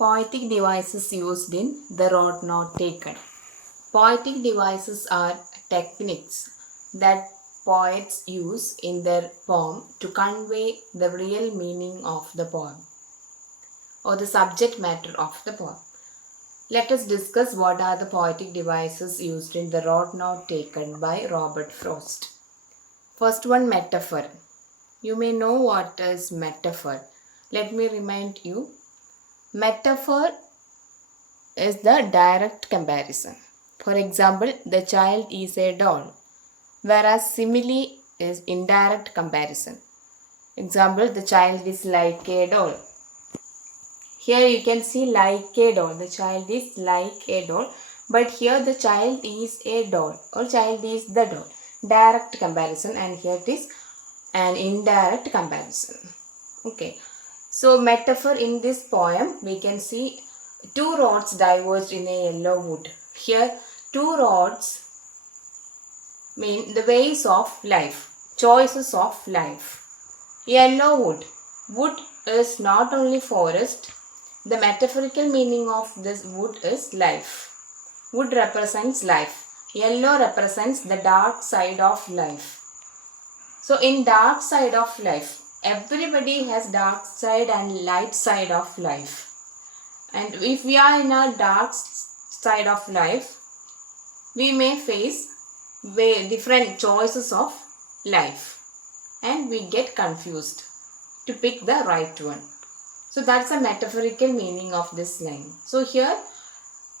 Poetic devices used in the road not taken. Poetic devices are techniques that poets use in their poem to convey the real meaning of the poem or the subject matter of the poem. Let us discuss what are the poetic devices used in The Road Not Taken by Robert Frost. First one, metaphor. You may know what is metaphor. Let me remind you. Metaphor is the direct comparison. For example, the child is a doll, whereas simile is indirect comparison. Example, the child is like a doll. Here you can see like a doll. The child is like a doll, but here the child is a doll or child is the doll. Direct comparison, and here it is an indirect comparison. Okay. So metaphor in this poem, we can see two roads diverged in a yellow wood. Here two roads mean the ways of life, choices of life. Yellow wood. Wood is not only forest. The metaphorical meaning of this wood is life. Wood represents life. Yellow represents the dark side of life. So in dark side of life, everybody has dark side and light side of life. And if we are in a dark side of life, we may face different choices of life and we get confused to pick the right one. So that's a metaphorical meaning of this line. So here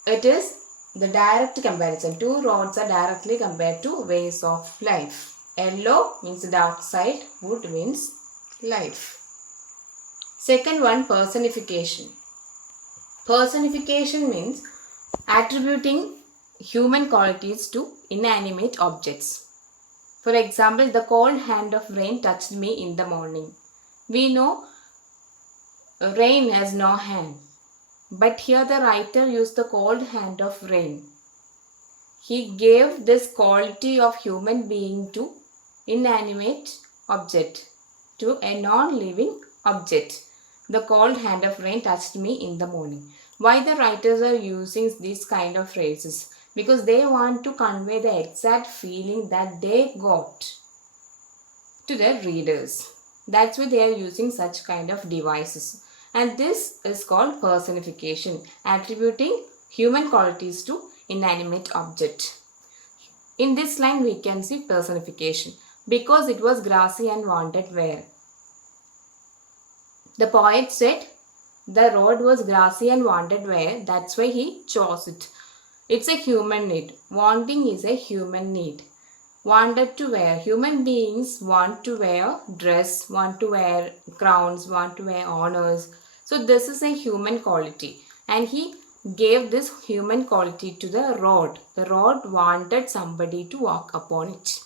it is the direct comparison. Two roads are directly compared to ways of life. Yellow means dark side, wood means life. Second one, personification. Personification means attributing human qualities to inanimate objects. For example, the cold hand of rain touched me in the morning. We know rain has no hand, but here the writer used the cold hand of rain. He gave this quality of human being to inanimate object, to a non-living object. The cold hand of rain touched me in the morning. Why the writers are using these kind of phrases? Because they want to convey the exact feeling that they got to their readers. That's why they are using such kind of devices. And this is called personification, attributing human qualities to inanimate object. In this line we can see personification. Because it was grassy and wanted wear. The poet said the road was grassy and wanted wear. That's why he chose it. It's a human need. Wanting is a human need. Wanted to wear. Human beings want to wear dress, want to wear crowns, want to wear honors. So this is a human quality. And he gave this human quality to the road. The road wanted somebody to walk upon it.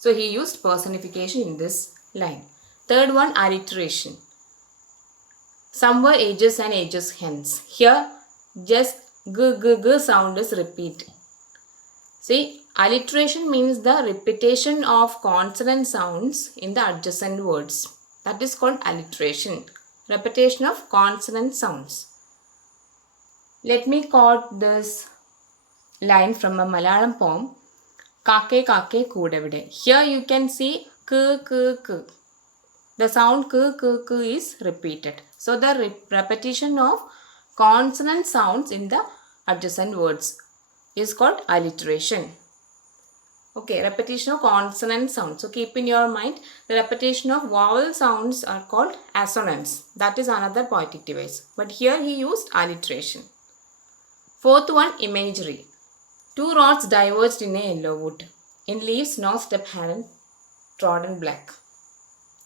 So he used personification in this line. Third one, alliteration. Some were ages and ages hence. Here just g g g sound is repeat. See, alliteration means the repetition of consonant sounds in the adjacent words. That is called alliteration. Repetition of consonant sounds. Let me quote this line from a Malayalam poem. Kake kake koodavide. Here you can see k k k. The sound k k k is repeated. So the repetition of consonant sounds in the adjacent words is called alliteration. Okay, repetition of consonant sounds. So keep in your mind, the repetition of vowel sounds are called assonance. That is another poetic device. But here he used alliteration. Fourth one, imagery. Two rods diverged in a yellow wood. In leaves no step had trodden black.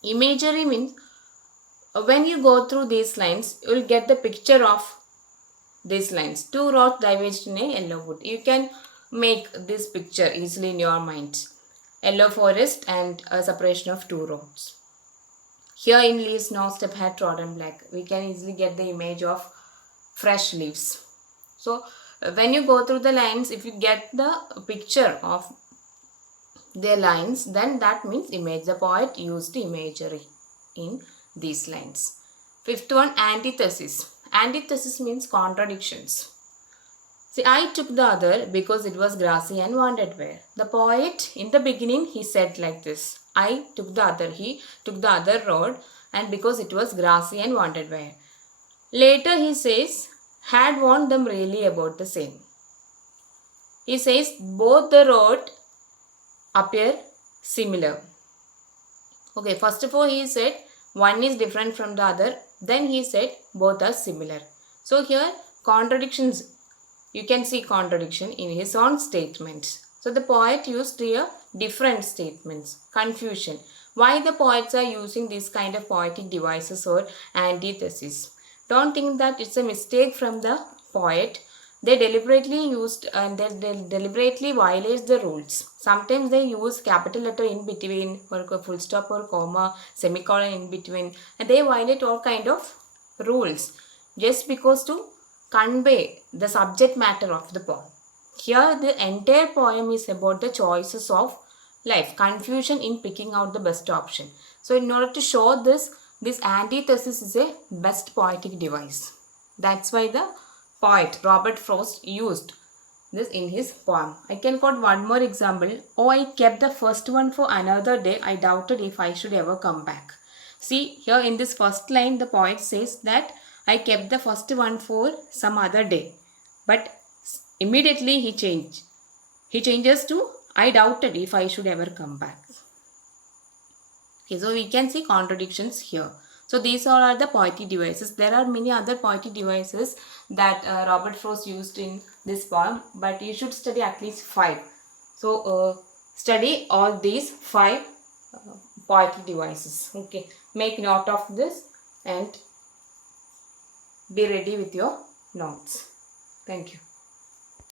Imagery means when you go through these lines, you will get the picture of these lines. Two rods diverged in a yellow wood. You can make this picture easily in your mind. Yellow forest and a separation of two roads. Here in leaves no step had trodden black. We can easily get the image of fresh leaves. So when you go through the lines, if you get the picture of the lines, then that means image. The poet used imagery in these lines. Fifth one, antithesis. Antithesis means contradictions. See, I took the other because it was grassy and wanted wear. The poet, in the beginning, he said like this. I took the other. He took the other road and because it was grassy and wanted wear. Later he says, had warned them really about the same. He says both the road appear similar. Okay, first of all he said one is different from the other. Then he said both are similar. So here contradictions. You can see contradiction in his own statements. So the poet used here different statements. Confusion. Why the poets are using these kind of poetic devices or antithesis? Don't think that it's a mistake from the poet. They deliberately used and they deliberately violate the rules. Sometimes they use capital letter in between or a full stop or comma, semicolon in between, and they violate all kind of rules just because to convey the subject matter of the poem. Here the entire poem is about the choices of life, confusion in picking out the best option. So in order to show this antithesis is a best poetic device. That's why the poet Robert Frost used this in his poem. I can quote one more example. Oh, I kept the first one for another day. I doubted if I should ever come back. See, here in this first line, the poet says that I kept the first one for some other day. But immediately he changed. He changes to I doubted if I should ever come back. Okay, so we can see contradictions here. So these all are the poetic devices. There are many other poetic devices that Robert Frost used in this poem, but you should study at least 5. So study all these 5 poetic devices. Okay, make note of this and be ready with your notes. Thank you.